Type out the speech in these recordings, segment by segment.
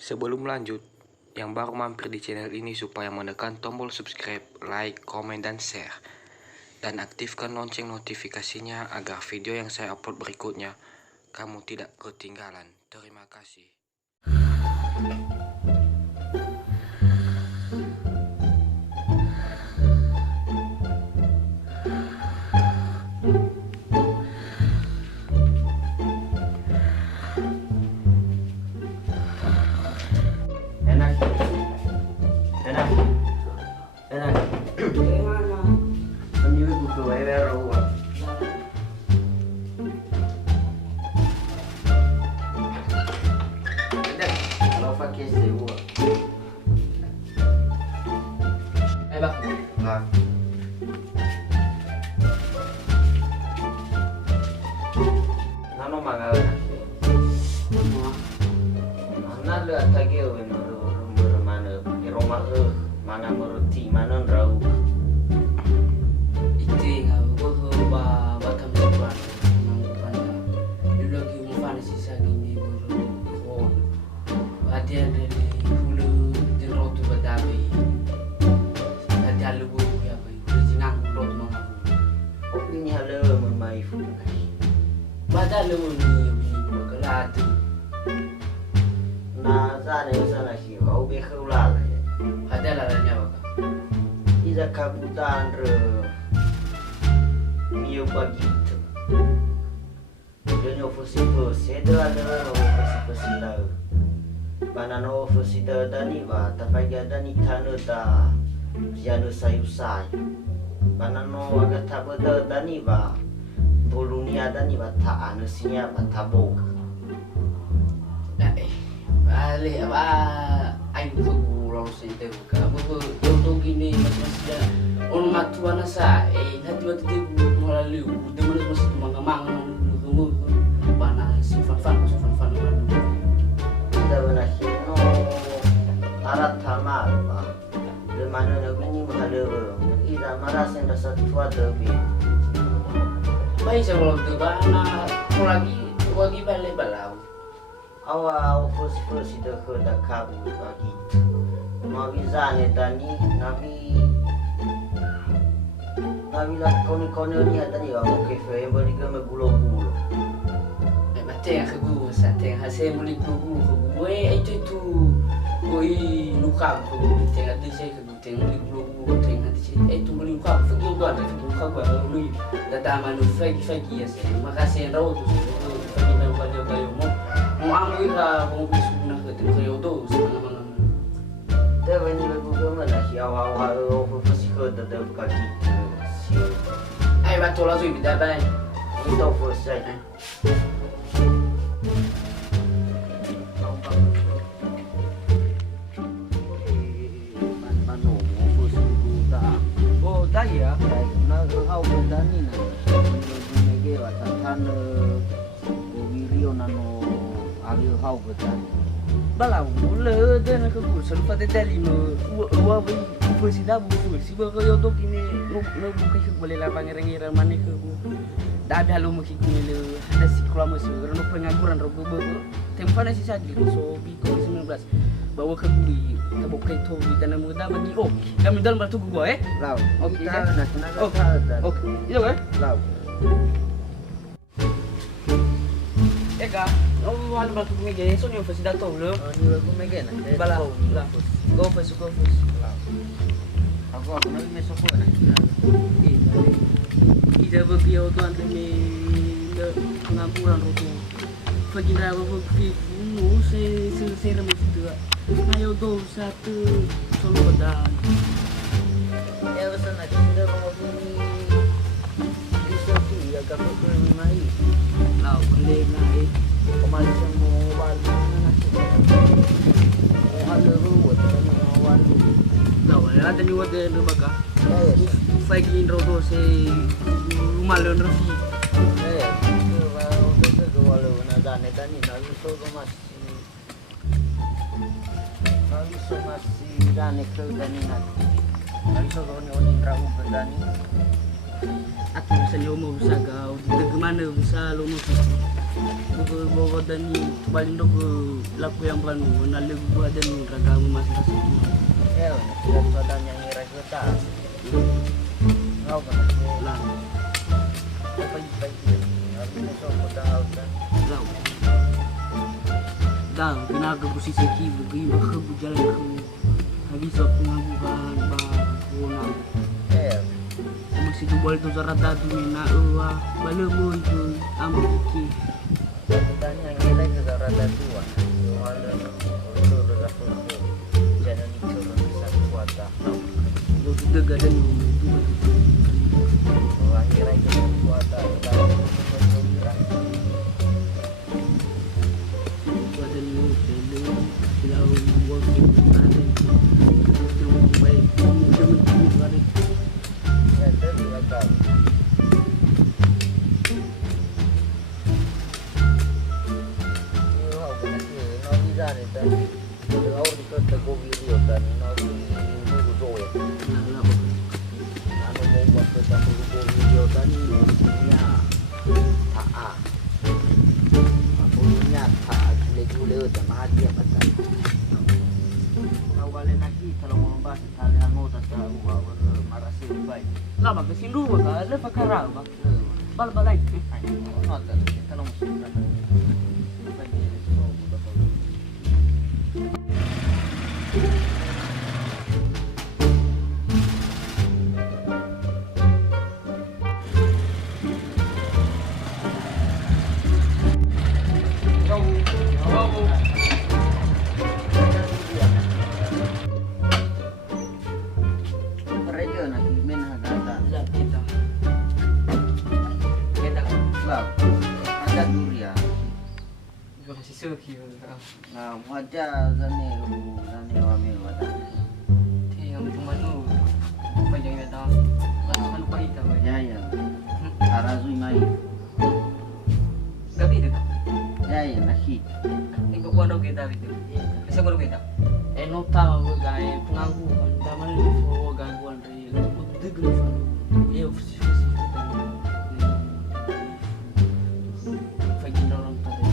Sebelum lanjut, yang baru mampir di channel ini supaya menekan tombol subscribe, like, komen, dan share. Dan aktifkan lonceng notifikasinya agar video yang saya upload berikutnya kamu tidak ketinggalan. Terima kasih. Enak. Gimana? Menyuruh buku wewer uang. Enak. Kalau pakai sewa. Bác. Nah. Nano mangawan. Mana lihat lagi mana di rumah mana meruti mana rau. Itu aku batam bukan dulu lagi umpan sisa gini baru ada dari hulu di rotu badabi ada lubu ya bayi jinang rotu mana Opini halo memai fu. badal lubu ni kelatu Na zane sana shi au be khula la. ada laranya baka Iza kabutan re mio bagito. Donyo fosipo seda ada fosipo sila. Banano fosida dani ba tafaga dani tano da jano sayu say. Banano aga tabada dani ba bolunia dani ba ta anusinya ba tabok. balik apa ayo tu pulau sente buka apa tu gini masih orang matuan asa nanti waktu tu melalui dia masih mangamang kamu bana sifan fan Ida benahino tarat tamal ba. De mana na guni mahalo. Ida marasen rasa tua debi. baik saya kalau tu bana lagi balik balau Awa fos ida ke da kabu bagito. Nabi zane dani nabi la koni ni adani wa mo ke fe mbali ke gulo. Mateng aku sateng hasil muli kubu itu koi luka aku tengah tu saya aku tengah muli kubu tengah tu saya itu muli luka aku tu ada luka aku muli datang manu fagi ya saya makasih rau tu fagi memang bayo mau ambil mau bisuna ke tengah tu semangat Da veni le gulo mana si awa fos ke da bagito. Si ai batul lah tu kita baik itu fos saya. Oh, daya, na au bandani na. Nege wa tan video nano agil hau bandani. balau mula dan aku selalu pada dali wa versi dah versi baru tu kini nak buka boleh lah pangeran mana ke dah ada lu mesti kini ada si keluar mesti kerana pengangguran rogo tempat nasi sakit so biko 19 bawa ke guli terbuka itu di tanah muda bagi kami dalam batu gua Lau. Okey, Kita dah. nak okey itu Lau. Eka ada batu meja so ni versi dah tahu lu Ni aku megen. balau go first Aku nak mesok ko na. Ida berbia tu antara pengangguran rotu. Pergi dah berbia nu saya ramai situ. Ayo do satu solo badan. Ya basta na tinda ko ni Isoki agak ko mai. Lau boleh naik. Kemarin mo balu na nasi. Halo buat ni walu. Lau ada ni wad baga. Ya. Pergi rotu saya rumah leon rafi. Ya. Ko walu na dane tani na so mas. Nawiso masih dane ke dani na. Nawiso ko ni oni trahu bandani. Atau misalnya mau bisa kau bagaimana bisa lo mau bawa dan paling dong laku yang panu nalu gua dan ragamu masing-masing. Ya, sudah pada nyanyi kita. Kau kan Lah, pagi-pagi. Artinya semua tahu kan. lau. Dah, kena ke posisi kibu, kibu ke jalan ke. Habis aku ngabuhan bah kona. Masih tu boleh tu zarada tu na uwa, bala mo itu ambil ki. Dan yang kita rada tua. Malu itu rada full. Jangan dicurang satu kuota. Lo tu dega dan dua tu. Akhirnya kita kuota. Kalau Ada ni tele, kalau buat kita ada. Itu baik, jangan cari. Lah bak sindu ba le fakara ba. Bal balai. Nah, wajah zane wame wada. Ya. Arazui mai. Ya, nasi. No tahu gaya pengangguran, dalam ini gangguan dari degil ya ofisi Fagin orang tadi.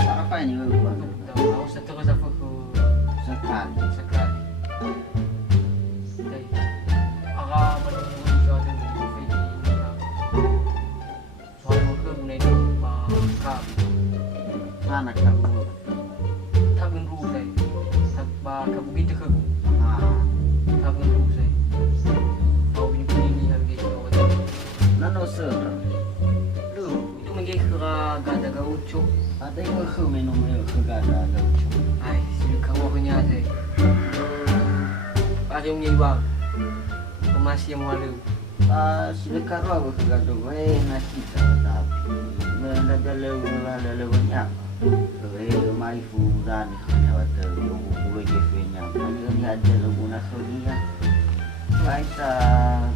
Apa ini gua? Aku seterus apa ke Sekali. sekali. Dari agak menunggu suatu Fagin. Soal ke mulai kap. Anak kamu. Tabung ru saya. Tabah kabugin ke aku. Ah, Tabung ru saya. Kau ini ini harga itu. nano sir. Itu menggigit gada gaucho. Ada yang minum kegada ada. Ay, sila kawo ko niya say. Para yung iba. Kumasi yung walo. Sila karo ako kagado nasita tapi nadalawanya. Mai furani kanya wata yung ulo jefenya. Ngayon ada laguna sonia. Baita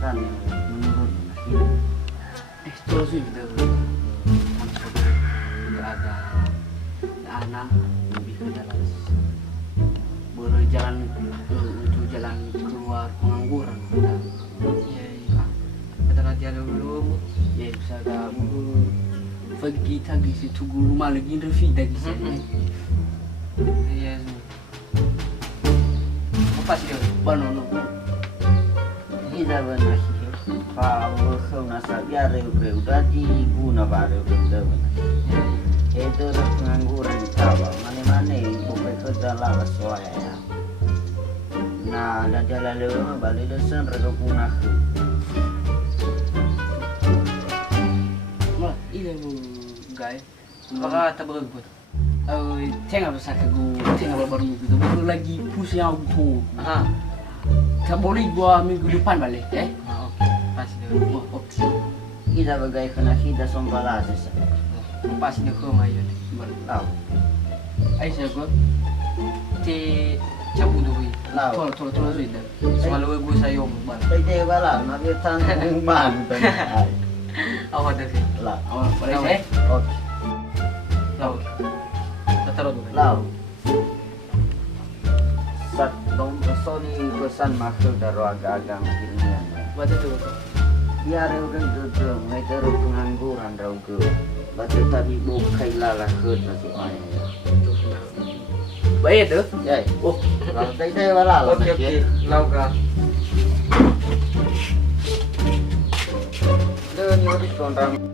kan menurut nasita. Ito sudah. Tidak ada anak lebih ke jalan. Berjalan untuk jalan keluar pengangguran. Iya. Ada nanti ada belum. Ya bisa kamu pergi tadi situ guru malah lagi refi lagi sini. Iya. Apa sih dia? Banono. Ida banasi. Pau kau nasa biar reu dadi guna baru betul. Itu pengangguran tawa mana-mana bukan kerja lah soalnya ya. Nah, ada jalan lewat balik desan rega punah. Wah, ini bu guys. Baka tabagbot. Tengah besar ke tengah baru gitu. Baru lagi pusing aku. Aha. Tak boleh gua minggu depan balik, Oke. Pasti dia. Wah, oke. Ida bagai kena kita sombala sesa. Pasti dia ke mayu. Tahu. Aisyah gua. Te cabut dulu. Lau. Tol sudah. Semalu gua sayong ban. Tete bala, nabi tan ban tan. Awak dah sih. Lah. Awak boleh saya? Oke. Lau. Taruh dulu. Lau. Sat dong soni ke San masuk daro agak-agak akhirnya. Batu tuh. Biar udah tuh, ngai terus pengangguran rau ke. Batu tadi bukai lalah ke nasi ayah. Baik tuh. Ya, oh, lantai deh wala. Oke. Lauka. Deh, nyuruh kontrang.